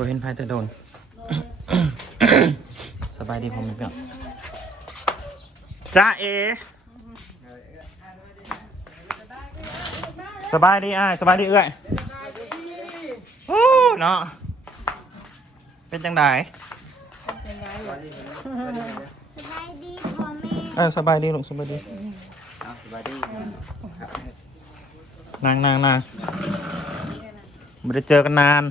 บ่เห็นไผแต่โดน สบายดีผมเปียกจ้าเอ สบายดีอ้ายสบายดีเอื้อยโอ้เนาะ เป็นจังไดสบายดีพ่อแม่เออสบายดีลูกสบายดีเอาสบายดีนางนางนางไม่ได้เจอกันนาน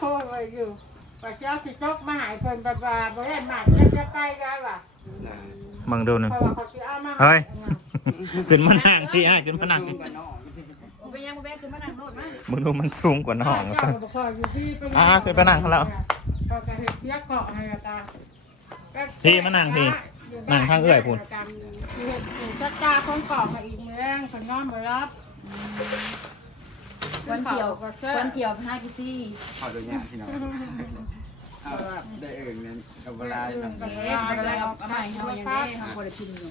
โอ้ยอยู่ปลา เจ้าสิจกมาหายเพิ่นบาบาบ่ได้หมักจะจะไปกันว่ะมึงดูหนึ่งเพราะว่าเขาสิเอามาเฮ้ย ขึ้นมานั่งพี่อ้ายขึ้นมานั่งนี่ไปยังแบกขึ้นมานั่งโลดมามึงดูมันสูงกว่าน้องเจ้าบ่พออยู่ที่ไปอ่าขึ้นไปนั่งข้างแล้วเขาก็เฮ็ดเสียเกาะให้ตาพี่มานั่งพี่นั่งข้างเอื้อยพูน เฮ็ดจัดกาของเกาะมาอีกเมืองคนนอนบ่รับวันเที่ยววันเที่ยวพากิซี่ขอดูเนี่ยพี่น้องเอา ได้เอ่งเนี่ยกับเวลาอ๊ะอะไรเอาเอาใหม่เฮายังได้ทำบ่ได้กินอยู่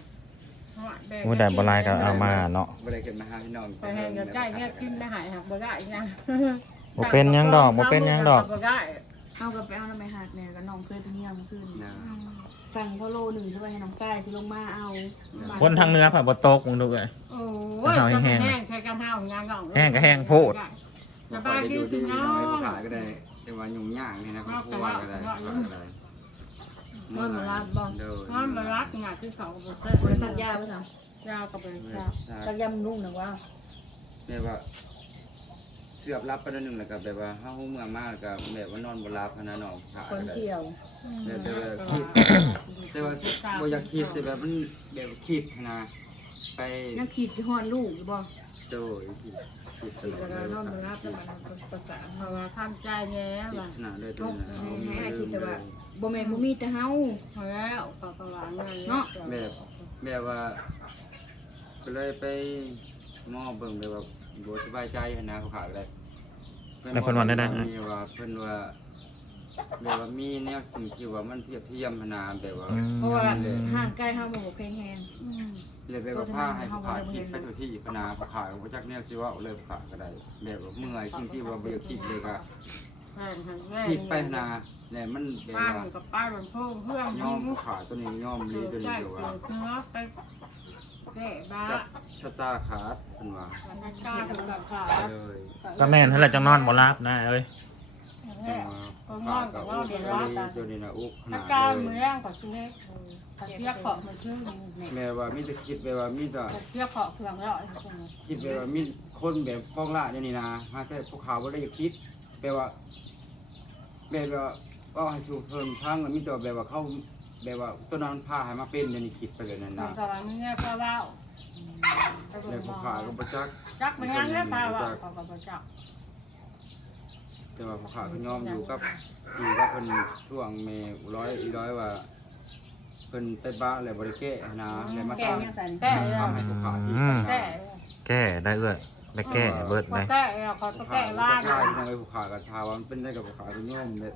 มูได้บลายก็เอามาเนาะเวลาเกิดมาหาพี่น้องไปให้กับใจเนี่ยกินได้หายหักบ่ได้นะบ่เป็นหยังดอกบ่เป็นหยังดอกบ่ได้เฮาก็ไปเอาน้ำไปหักเนี่ยก็น้องเคยไปเที่ยวเมื่อคืนสั่งพ่อโลหนึ่งใช่ไหมให้น้องกายที่ลงมาเอาคนทางเหนื้อผ่าบ่ตกมึงดูเลยโอ้ยแห้งใช้งแห้งก็แห้งโพดสบายดีดูดีพี่น้อน้องผู้ขายก็ได้ แต่ว่ายุ่งยากนี่นะผู้ว่าก็ได้ก็ได้นอนมาลาบบ่เดินน้องมารักงานที่เขาบ่บริษัทยาบ่ซั่นยาวก็เป็นจักยำนุ่งหนึ่งว่าแบบว่าเกือบรับไปแล้วนึงแล้วก็แบบว่าเฮาเมื่อมากก็แบบว่านอนบ่หลับพนันน้องขาคนก็ได้เที่ยวแต่ว่าคิดแต่ว่าบ่อยากคิดแต่แบบมันแบบคิดนะไปยังคิดฮอดลูกอยู่บ่ โดยคิดคิดตลอดแล้วเลยน้องมารับภาษาเพราะว่าทำใจแย่ว่ะหนาเลยตัวนี้นะให้ให้คิดแต่ว่าบ่แม่นบ่มีแต่เฮาแล้วก็ประมาณนั้นแบบแบบว่าก็เลยไปมอบเบิ่งแบบว่าบ่สบายใจนะเขาขายเลยแล้วเพิ่นว่าได้ได้มีว่าเพิ่นว่าแบบว่ามีแนวคิดที่ว่ามันเทียบเทียมพนนะแบบว่า เพราะว่าห่างไกลเฮาบ่แข็งแรง เลยแบบว่าผ้าให้เขาขายคิดไปทุกที่พนาเขาขายบ่จักแนวสิว่าเลยเขาขายก็ได้แบบว่าเมื่อยจริงที่ว่าบ่อยากคิดเลยก็แห้งแห้งแย่คิดไปหั้นนะแล้วมันแบบป้าว่ากับป้าบนพุ่งเพื่อนย่อมเขาขายตัวนี้ย่อมลีตัวนี้เดียวว่าเนื้อไปแก่บ้าจับชะตาขาดเพิ่นว่ามันกล้าถึงกับขาเลยก็แม่นให้เราจังนอนบ่รับนะเอ้ย แห้งก็งอนกับงอนเดี๋ยวรักกันตัวนี้นะอุกขถ้านาดการเลเมืยองกับเล็กเทียบเกาะมันชื่อแม่ว่ามีแต่คิดแบบว่ามีแต่เทียบเกาะเพื่อนแล้วคิดแบบว่ามีคนแบบป้องละอย่างนี้นะมาแต่พวกเขาบ่ได้อยากคิดแบบว่าแบบว่าก็ให้ชูเพิ่นพังแล้วมีแต่แบบว่าเขาแบบว่าตัวนั้นพาให้มาเป็นอย่างนี้คิดไปเลยนั่นตอนะนตอนนี้เนี่ยพาว่าแล้วพวกเขาก็บ่จักจักมันยังเนี่ยพาว่าเขาก็บ่จัก แต่ว่าพวกเขาก็ยอมอยู่กับอยู่กับเพิ่นช่วงเมร้อยอีร้อยว่าเพิ่นไปบ้าแล้วบ่ได้แก้นะแล้วมาแกสร้างยังซั่นแต่ทำให้พวกเขาที่อืมแต่แก้ได้เอื้อยไปแก้เบิดพอได้แต่เขาต้องแก้ว่าใช่ที่ทำให้พวกเขาก็ทาว่ามันเป็นได้กับพวกเขาก็ย่อมเลย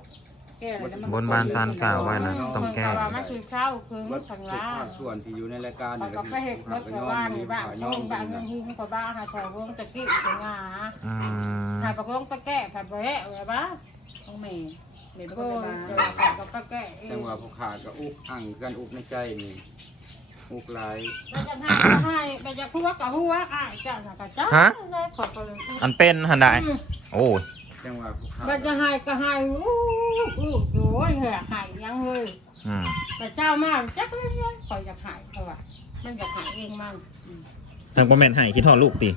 แก้แล้วมันบนบานซานกล่าวไว้นะต้องแก้ว่ามันคือเช้าคือวัดทางทุกล่าภาคส่วนที่อยู่ในรายการเขานี่ก็ก็ไปเห็ดรถแต่ว่านี่บ้านย่น้อองมบ้านนะหิ้งก็บ้านหาของวงตะกี้ตะงาอืมหาประกงตะแก่ผัดแบะเลยบ้าของแม่แม่บ่ก็ได้จะมาผัดกับตะแก่เอจังงว่าพวกขาก็อุกอังกันอุกในใจนี่อุกหลายไปจะให้ก็ให้ไปจะหัวกับหัวอะเจ้าก็เจ้าได้ขอบคุณอันเป็นหันได้โอ้ย จังว่าพวกขาไปจะให้ก็ให้อู้อู้โอ้ยแหกให้ยังเฮ้ยอืมแต่เจ้ามาจักเลยคอยจะหายเขาว่ามันจะหายเองมันถึงบ่แม่นให้คิดฮอดลูกติ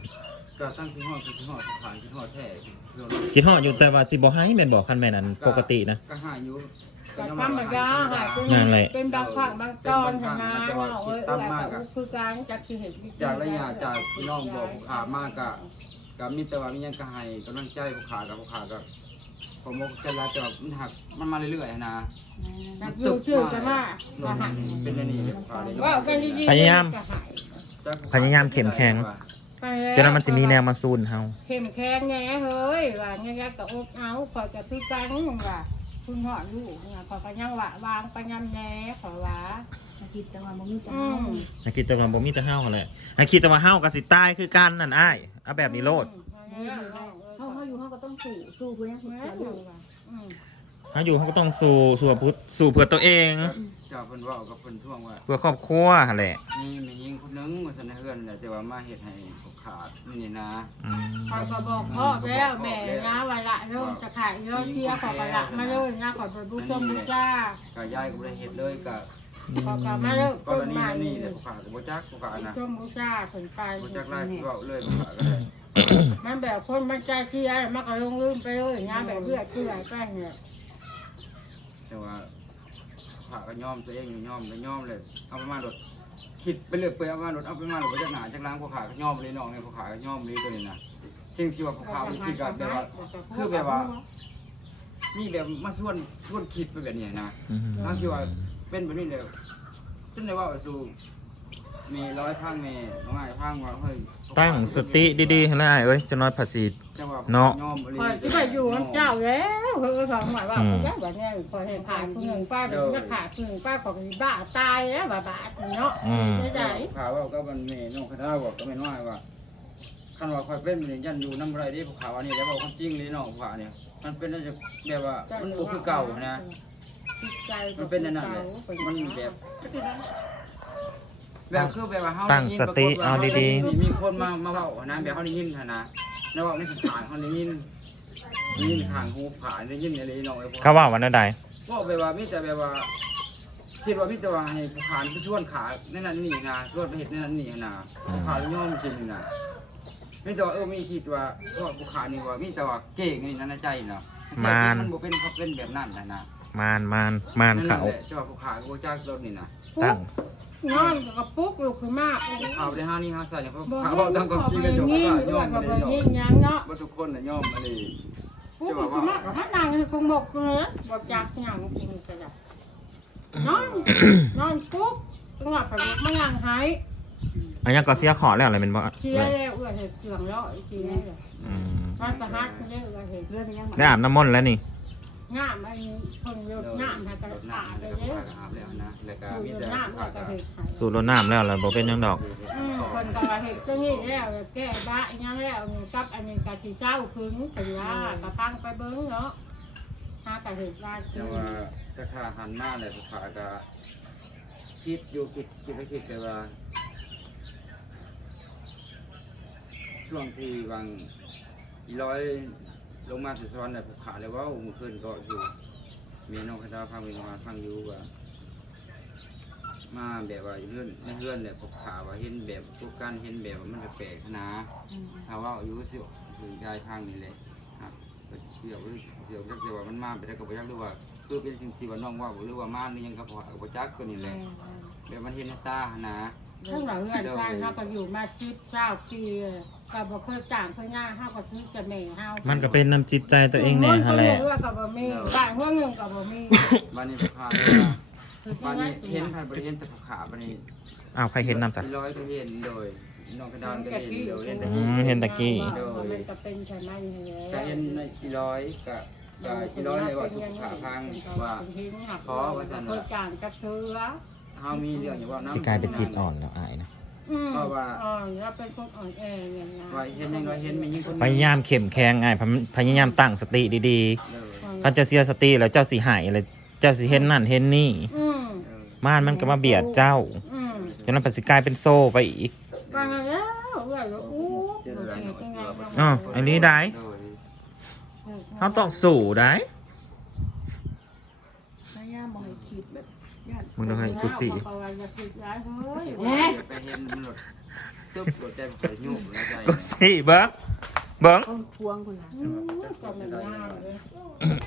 ก็ตั้งที่ห้องที่ห้องพวกขาที่ห้องแท้เรื่องคิดฮอดอยู่แต่ว่าสิบ่ให้แม่นบ่คันแม่นอันปกตินะ ก็หาอยู่แต่ทำแบบยาหายอย่างไร เป็นบางครั้งบางตอนเห็นนะว่าเอ้ยอะไรคือการจักที่เห็น จากระยะจากพี่น้องบอกพวกขามากก็ ก็มีแต่ว่ามีหยังก็ให้กำลังใจพวกขากับพวกขาก็ผมบอกจะลาจะมันหักมันมาเรื่อยๆนะนักอยู่ชื่อกันว่าเป็นอันนี้พวกขาเลยว่ากันดีพยายามพยายามเข้มแข็ง จนนั้นมันสิมีแนวมาซูนเฮา เข้มแข็งแง่เฮ้ยว่าแง่ก็อกเอาขอจะคือกันว่า คุณหอลูกเนี่ยขอกันยังว่าวางปัญญาแง่ขอว่าคิดแต่ว่าบ่มีแต่อืเฮามให้คิดแต่ว่าบ่มีแต่เฮาหั่นแหละให้คิดแต่ว่าเฮาก็สิตายคือกันนั่นอ้ายเอาแบบนี้โลดเฮเขาเขาอยู่เขาก็ต้องสู้สู้เพื่อให้แม่เพื่อหลูนูกว่าอืมถ้าอยู่เขาก็ต้องสู่สู่เพื่อสู่เพื่อตัวเอง เจ้าเพิ่นเว่ากับเพิ่นท่วงว่า เพื่อครอบครัวหั่นแหละมีแม่หญิงคนหนึงมาเสนอเฮือนแหละแต่ว่ามาเฮ็ดให้ผูกขาดนี่นี่นะอืมพอยก็บอกพ่อแล้วแม่นะไว้ละเริ่มจะขายเยอะเชียร์ขอกระละมาเลยนะขอไปบุญชมบุญจ้าก็ยายก็บ่ได้เฮ็ดเลยก็ขอกระมาเลิกก็ต้วันนนี้ใหม่วันนี้เนี่ยผูกขาดก็บ่จักผูกขาดนะ ชมบุญจ้าผลไปบ่จักไล่เว้าเลยผูกขาดก็ได้มันแบบคนมันใจเชียร์มันก็ลงลืมไปเลยงานแบบเลือดเปื่อยแป้งเนี่ยแต่ว่า ผูกขาก็ยอมตัวเองย่อมก็ยอมเลย เอาไปมาหลดคิดไปเรื่อยไปเอามาหลดเอาไปมาหลดก็จักหนาจักล้างผูกขาก็ยอมเลยน้องเนี่ยผูกขาก็ยอมเลยตัวนี้นะสิ่งที่ว่าผูกขาดมันคิดก็แบบว่าคือแบบว่านี่แบบมาชวนชวนคิดไปแบบนี้นะทั้งคิดว่าเป็นแบบนี้เลยจนได้ว่าสู่ มีร้อยพังมีน้องไอ้พังว่าเฮ้ยตั้งสติดีๆให้ได้เอ้ยจะน้อยผัดสีจังหวะเนาะยอมอะไรคอยที่ไปอยู่น้ำเจ้าแล้วเฮ้ยฟังหมายว่าเขาแย่แบบนี้คอยเห็นขาดคนหนึ่งป้าเป็นนักขาดคนหนึ่งป้าของบ้าตายแล้วบ้าบ้าเนาะอืมไม่ได้ข่าวว่าก็มันมีน้องคณะบอกก็ไม่น้อยว่าคันว่าคอยเป็นมันยันอยู่น้ำไรที่ข่าวอันนี้แล้วบอกความจริงเลยน้องข่าวเนี่ยมันเป็นน่าจะแบบว่ามันบ่คือเก่านะมันเป็นนั่นแหละมันแบบ แบบคือแบบว่าเฮาตั้งสติเอาดีๆ มีคนมามาเว้านะแบบเฮาได้ยินนะนะแล้วเว้าในขางเฮาได้ยินได้ยินข้างหูผาได้ยินอะไรน้องไอ้พวกเขาว่าวันใดก็แบบว่ามีแต่แบบว่าคิดว่ามีแต่ว่าให้ผู้ขานไปชวนขาในนั้นนี่นะชวนไปเฮ็ดในนั้นนี่นะผู้ขานย่อมจริงนี่นะมีแต่ว่าเออมีคิดว่าก็ผู้ขานนี่ว่ามีแต่ว่าเก่งนี่นะในใจเนาะแต่จริงมันบ่เป็นเขาเป็นแบบนั้นนะนะๆมานมานมานนั่นเขาแหละจะว่าผู้ขานก็บ่จักรถนี่นะตั้ง นอนกับปุ๊กลูกคือมากข่าวได้ห้านี่ห้าใส่เนี่ยเขาบอกข่าวให้เว้าตามความจริงเลเลยยยิ่โยงมด้ย่วอยมกัมาบเลยยิ่ย่งอมยังเนาะบ่ทุกคนน่ะย่อมมาเลยปุ๊กคือมากกับพนางคงบอกเลยบอกจากอย่างจริงจะได้นอนนอนปุ๊กจังหวะไปมายางหายอันยังก็เสียขอแล้วอะไรเป็นบ่เชียร์แล้วเอื้อเห็ดเกลืองแล้วอีกทีนี่เลยอืมมันจะฮักเรื่อยเห็ดเลือดยังได้อาบน้ำมนต์แล้วนี่ งามอันคนเยอะงามถ้ากันรดขาน้ำไปแล้วก็เยอากันอาบแล้วนะแล้วก็สูมีดแต่น้ำแล้วก็เห็ดสูดรดน้ำแล้วอะไรบ่เป็นหยังดอก อืมคนก็เห็ดก็นี่แล้วแก้บ้าอีกอย่างแล้วนี่กับอันนี้กะทิเศร้าคึงเป็นยากระพังไปเบิ้งเนาะหากะเห็ดว่าแต่ว่าถ้าขาหันหน้าเลยผู้ขาก็คิดอยู่คิดคิดไปคิดไปว่า ช่วงที่วางอีร้อย ลงมาสุดสวรรค์เนี่ยผู้ขาเลยว่าเมื่อคืนก็อยู่มีน้องคณะพังมีน้องพังอยู่ว่ามาแบบว่าเพื่อนในเพื่อนเนี่ยผู้ขาว่าเห็นแบบทุกการเห็นแบบว่ามันแปลกๆนะถ้าว่าอายุสิบถึงยายพังนี่เลยครับเดี๋ยวเดี๋ยวจักเดี๋ยวว่ามันมาไปได้กับพยักหรือว่าคือเป็นสิ่งที่ว่าน้องว่าบ่หรือว่ามานี่ยังกับพจักตัวนี้แหละแบบมันเห็นในตานะ ทั้งหลายเงื่อนการเขาก็อยู่มาสิบเก้าปีก็บ่เคยจ้างเขาง่ายเขาก็ซื้อจะแม่เฮามันก็เป็นน้ำจิตใจตัวเองแน่ฮะแหละเรื่องกับบ่มีบ้านหัวเงินกับบ่มีบ้านนี้ผู้ขาเลยว่าคือบ้านง่านี้ยเห็นใครบ่ได้เห็นแต่ผู้ขาบ้านนี้อ้าวใครเห็นน้ำจ้ะอีร้อยก็เห็นโดยน้องกระดานก็เห็นโดยเห็นแต่อืมเห็นตะกี้มันก็เป็นใช่ไหมก็เห็นในอีร้อยก็ก็อีร้อยเลยว่าผู้ขาพังว่าขอว่าซั่นเคว่ายจ้างกระเชือ เฮามีเรื่องอย่างว่าน้ำสิกลายเป็นจิตอ่อนแล้วอายนะอืมอ๋อแล้วเป็นคนอ่อนแออย่างเงี้ยว่าเห็นยังว่าเห็นมียิ่งคนพยายามเข้มแข็งไอ้ายพยพยายามตั้งสติดีเลยๆถ้าจะเสียสติแล้วเจ้าสิหายอะไรเจ้าสิเห็นนั่นเห็นนี่อืมเออม่านมันก็มาเบียดเจ้าอืมจนนั้นปัสิกลายเป็นโซ่ไปอีกฟังแล้วเอ้ยอู้บ่ได้เป็นไงอ๋ออันนี้ได้โดยเขาต้องสู่ได้พยายามบอกให้คิดแบบญาติ มึงต้องให้กูสิเพราะว่าอย่าคิดร้ายเฮ้ยไปเห็นมันหลดตึ๊บหลดใจไปยุ่งแล้วใจกูสิเบิ้งเบิ้งต้นพวงคนน่ะก็มันง่ายเลย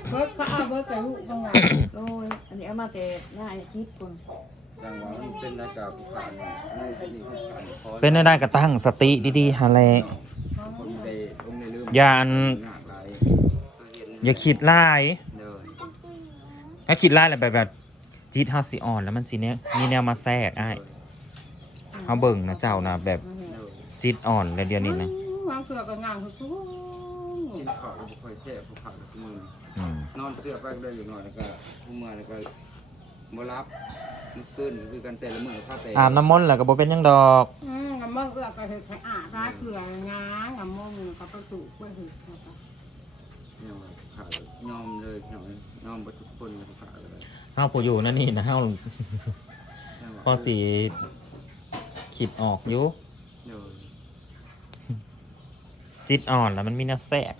เบิร์ดเขาเอาเบิร์ดไปหูตรงไหนโอ้ยอันนี้เอามาแต่หน้าไอ้คิดคนดังว่ามันเป็นรายการผู้ขาเนี่ยนี่เป็นนี่ผู้ขาขอเป็นได้ก็ตั้งสติดีๆฮะแหละคนไปลงในลืมอย่าอันหนักหลายอย่าคิดร้ายเดินถ้าคิดร้ายแล้วแบบแบบ จิตเฮาสิอ่อนแล้วมันสิเนี้ยมีแนวมาแทรกอ้ายเฮาเบิ่งนะเจ้านะแบบเดินจิตอ่อนเลยเดี๋ยวนี้นะวางเกลือกับงานคือทุกกินข้าวก็บ่ค่อยแซ่บผู้ขากับมืออืมนอนเสื้อไปเลยอยู่หน่อยแล้วก็ผู้เมื่อแล้วก็บ่รับมื้อคืนก็คือกันแต่ละมื้อพาไปอาบน้ำมนต์แล้วก็บ่เป็นหยังดอก อืมน้ำมันเกลือกับเห็ดไข่อาถ้าเกลืองางน้ำมันกับประตูก็เห็ดเนี่ ยว่าขายยอมเลยพี่น้องเอ้ยยอมหมดทุกคนเลยขายเลยเฮาผู้อยู่นั่นนี่นะเฮาเนี่ยว่าพอสีขีดออกอยู่เดี๋ยวจิตอ่อนแล้วมันมีแนวแทรก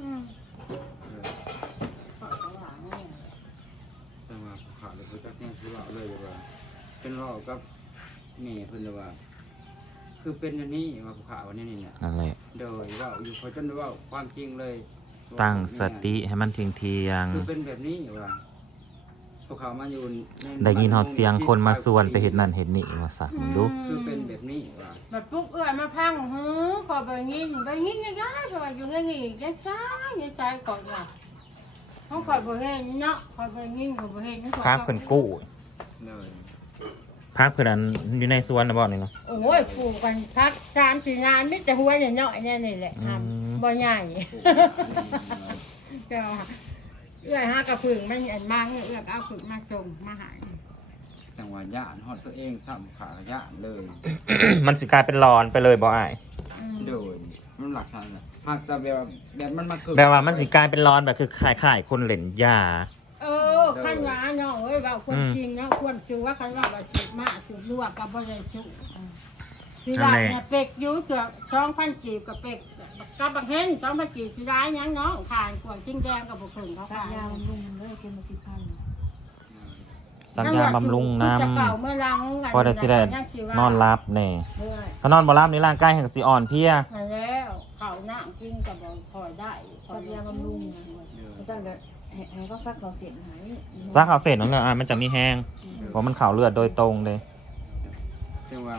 อืมเดี๋ยวขอเอาหลังเนี่ยจังหวะขายเลยคือจักเนี่ยคือว่าเอาเลยว่าเป็นรอบกับแม่เพิ่นเลยว่า คือเป็นอันนี้ว่าผู้ข่าวอันนี้เนี่ยนั่นแหละ โดยว่าอยู่เขาจนว่าความจริงเลย ตั้งสติให้มันเทียงเทียงคือเป็นแบบนี้ว่าพวกเขามาอยู่ในได้ยินฮอดเสียงคนมาส่วนไปเห็นนั่นเห็นนี่ว่าสักมึงดูคือเป็นแบบนี้ว่าแบบปุ๊บเอื้อยมาพังหือขอไปงินไปงินง่ายๆเพราะว่าอยู่ง่ายๆยังใจยังใจก่อนว่าเขาคอยบ่เห็นเนาะคอยไปงินก็บ่เห็นพักเพิ่นกู้เลยพักเพิ่นอันอยู่ในสวนนะบ่นี่เนาะโอ้ยปลูกกันพักสามสี่งานมิแต่หัวเนี่ยเนาะเนี่ยนี่แหละอืม บ่ใหญ่ก็เอื้อยหากระผึ่งมันอันมากเอื้อยก็เอาผึ่งมาส่งมาใหายจังหวะย่านฮอดตัวเองซ้ำขาย่านเลยมันสิกลายเป็นร้อนไปเลยบ่อ้ายโดยมันหลักฐานน่ะหากแต่แบบแบบมันมาเกิดแบบว่ามันสิกลายเป็นร้อนแบบคือขายขายคนเหล่นยา เออขันว่าเนาะเอ้ยว่าควรจริงเนาะควรจูว่าขันว่าว่าจุดมาจุดลวกกับบ่ได้จุที่ร้านเนี่ยเป็กอยู่เกือบสองพันกีบกับเป็ก กับบักเฮนสองพันกีบสิได้หยังเนาะขายขวดจิ้งแดงกับบุกผึ่งเขาสักขายยาบำรุงเลยเค็มมาสิพันสัญญาบำรุงน้จะเก่าเมื่อลังำพอได้สิได้นอนรับแน่เมื่อยถ้านอนบ่รับนี่ร่างกายแห่งสิอ่อนเพลียมาแล้วเขาน้ำกินกับบ่คอยได้คอสัยกยาบำรุงนะอาจารย์ก็ให้ให้เขาซักเขาเสียหายซักเอาเสร็จนั่นแหละอะมันจะมีแห้งเพราะมันเข่าเลือดโดยตรงเลยจังหวะ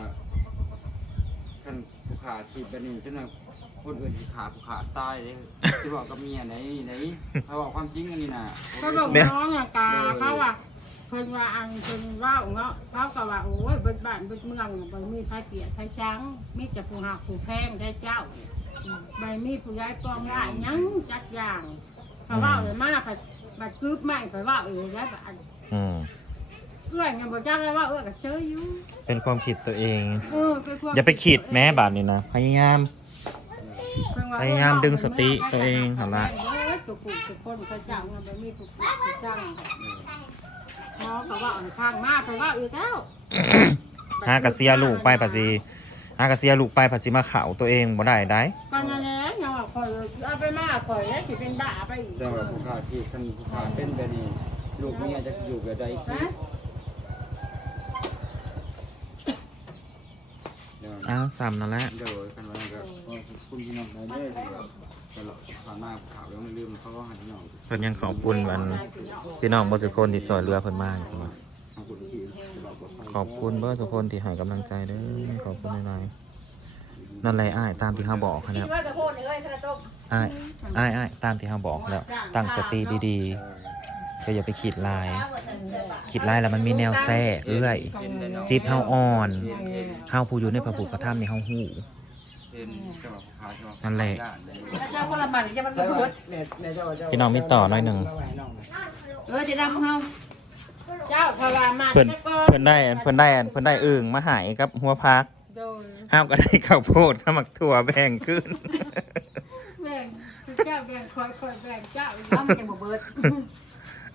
ท่านผู้ขาขีดแบบนี้ฉะนั้น คนอื่นที่ขาผู้ขาตายเลยที่บอกกับเมียไหนไหนเขาบอกความจริงอันนี้น่ะก็บอกน้องอะกาเขาว่าเพิ่นว่าอันเพิ่นว่าเนาะเขาก็ว่าโอ้ยเบิดบ้านเบิดเมืองบ่มีไผเกลียดไผช้างมีแต่ผู้หักผู้แพงได้เจ้าบ่มีผู้ย้ายปองย้ายหยังจักอย่างเขาว่าเลยมาผัดบัดกึบใหม่เขาว่าเออแล้วบัดอืมเอื้อยยังบ่จักเลยว่าเอื้อยก็เชยอยู่เป็นความผิดตัวเองเออไปควบอย่าไปขีดแม้บาดนี่นะพยายามเพยายามดึงสติตัวเองหันละเอ้ยทุกผู้ทุกคนเขาเจ้าเงินมีทุกผู้ทุกเจ้าหมอก็ว่าเอาข้างมาเพราะว่าอีกแล้วหากระเสียลูกไปผัดสิหากระเสียลูกไปผัดสิมาเข่าตัวเองบ่ได้ได้ก็นั่นแหละยังว่าคอยเอาไปมาคอยแล้วสิเป็นบ้าไปอีกจังหวะผู้ขาขีดท่านผู้ขาเป็นแบบนี้ลูกเมียจะอยู่แบบใดคิดเดี๋ยว อ้าวซ้ำนั่นแหละเดี๋ยวกันไว้ก็คุณพี่น้องได้ได้ตลอดผ่านมาข่าวยังไม่ลืมเขาก็หันพี่น้องเพิ่นยังขอบคุณมันพี่น้องบ่ทุกคนที่ซอยเรือเพิ่นมาอยู่ว่าขอบคุณที่ตลอดปลอดภัยขอบคุณเบิดทุกคนที่ให้กำลังใจเด้อขอบคุณหลายๆนั่นแหละอ้ายตามที่เขาบอกเขาคิแล้ดวว่ากระโพดนี่ก็ไอ้ขนาดต้มอ้ายอ้ายอ้ายตามที่เขาบอกแล้วตั้งสติดีๆ ก็อย่าไปขีดลาย ขีดลายแล้วมันมีแนวแทรกเอื้อยจิตเฮาอ่อนเห็นเห็นเฮาผู้อยู่ในพระพุทธพระธรรมนี่เฮาฮู้เห็นจังหวะผู้ขาใช่ไหมนั่นแหละถ้าเจ้าคนละบัตรจะมันกระโพดพี่น้องมีต่อหน่อยหนึ่งเออจะดำเฮาเจ้าพรามาเพิ่นเพิ่นได้เพิ่นได้เพิ่นได้อึ่งมาใหายกับหัวพักโดยห้าวก็ได้ข้าวโพดข้าวหมักถั่วแบ่งขึ้นแบ่งเจ้าแบ่งคอยคอยแบ่งเจ้าดำจะบ่เบิด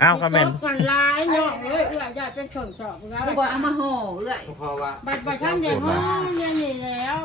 อ้าวก็แม่นกันร้ายเนาะเอ้ยเอื้อยจะเป็นเข่งจอบแล้วแล้วก็เอามาห่อเอื้อย เพราะว่า บัดบัดท่านเด็กห้องเนี่ยนี่แล้ว